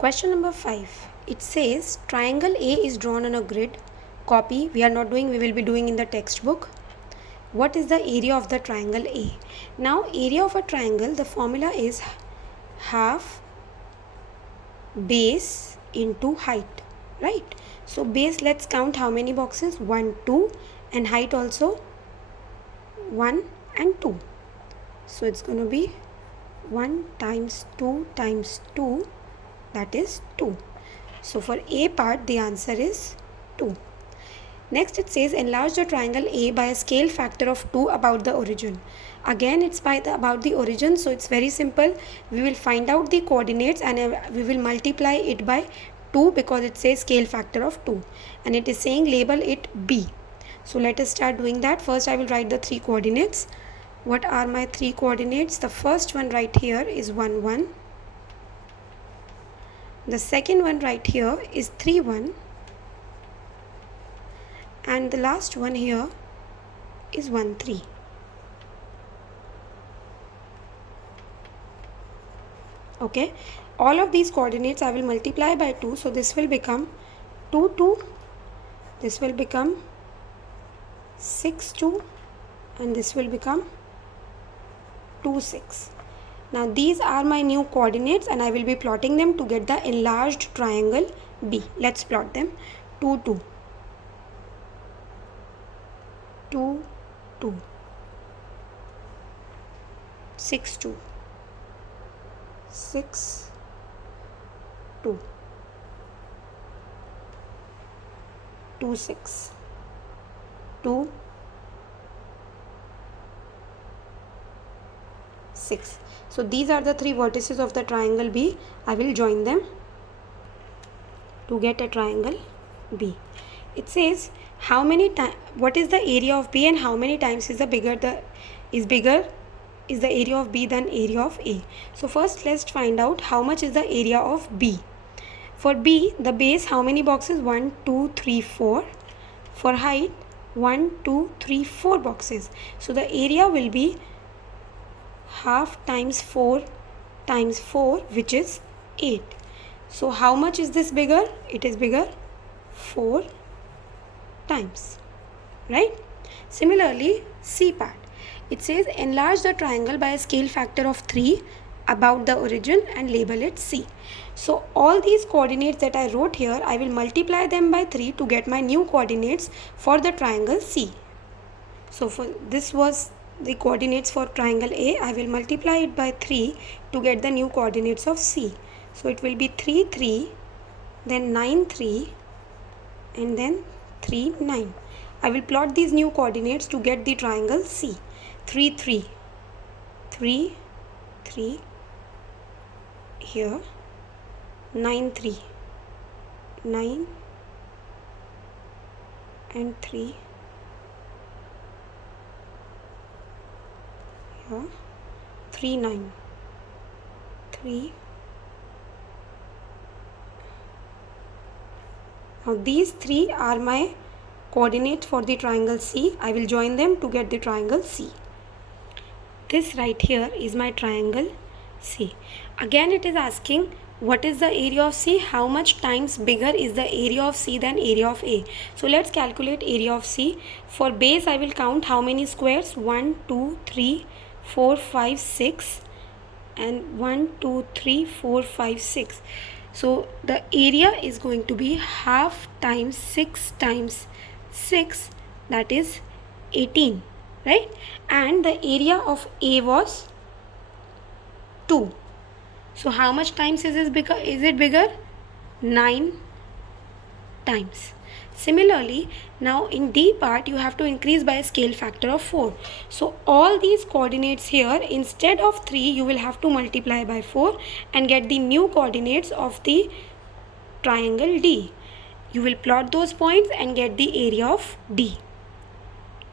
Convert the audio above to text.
Question number 5. It says triangle A is drawn on a grid. Copy. We are not doing, we will be doing in the textbook. What is the area of the triangle A? Now, area of a triangle, the formula is half base into height, right? So, base, let's count how many boxes? 1, 2, and height also 1 and 2. So, it's going to be 1 times 2 times 2, that is 2. So, for A part, the answer is 2. Next, it says enlarge the triangle A by a scale factor of 2 about the origin. Again, it's about the origin, so it's very simple. We will find out the coordinates and we will multiply it by 2 because it says scale factor of 2. And it is saying label it B. So, let us start doing that. First, I will write the 3 coordinates. What are my 3 coordinates? The first one right here is 1, 1. The second one right here is 3, 1. And the last one here is 1, 3. Okay, all of these coordinates I will multiply by 2. So this will become 2, 2. This will become 6, 2. And this will become 2, 6. Now these are my new coordinates and I will be plotting them to get the enlarged triangle B. Let's plot them. 2, 2. 2, 2, 6, 2, 6, 2, 2, 6, 2, 6. So these are the 3 vertices of the triangle B. I will join them to get a triangle B. It says how many times, what is the area of B and how many times is the area of B than area of A. So first let's find out how much is the area of B. For B, the base, how many boxes? 1, 2, 3, 4. For height, 1, 2, 3, 4 boxes. So the area will be half times 4 times 4, which is 8. So how much is this bigger? It is bigger 4 times, right? Similarly, C part, it says enlarge the triangle by a scale factor of 3 about the origin and label it C. So all these coordinates that I wrote here, I will multiply them by 3 to get my new coordinates for the triangle C. So for this was the coordinates for triangle A. I will multiply it by 3 to get the new coordinates of C. So it will be 3, 3, then 9, 3, and then 3, 9. I will plot these new coordinates to get the triangle C. 3, 3, 3, 3 here, 9, 3, 9 and 3 here, 3, 9, 3. Now these 3 are my coordinates for the triangle C. I will join them to get the triangle C. This right here is my triangle C. Again it is asking what is the area of C? How much times bigger is the area of C than area of A? So let's calculate area of C. For base I will count how many squares? 1, 2, 3, 4, 5, 6 and 1, 2, 3, 4, 5, 6. So the area is going to be half times 6 times 6, that is 18, right? And the area of A was 2. So how much times is this bigger? Is it bigger? 9 times. Similarly, now in D part you have to increase by a scale factor of 4. So all these coordinates here, instead of 3 you will have to multiply by 4 and get the new coordinates of the triangle D. You will plot those points and get the area of D.